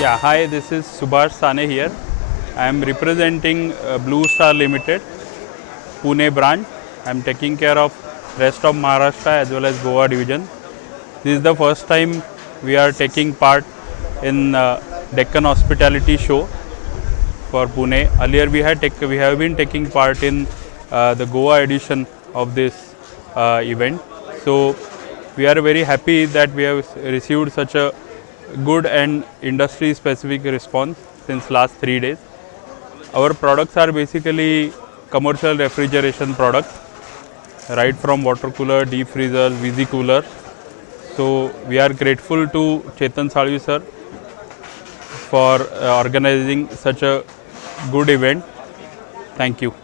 Yeah, hi, this is Subhash Sane here. I am representing Blue Star Ltd, Pune branch. I am taking care of rest of Maharashtra as well as Goa division. This is the first time we are taking part in Deccan Hospitality Show for Pune. Earlier we have been taking part in the Goa edition of this event. So we are very happy that we have received such a good and industry specific response since last 3 days. Our products are basically commercial refrigeration products, right from water cooler, deep freezer, VZ cooler. So we are grateful to Chetan Salvi sir for organizing such a good event. Thank you.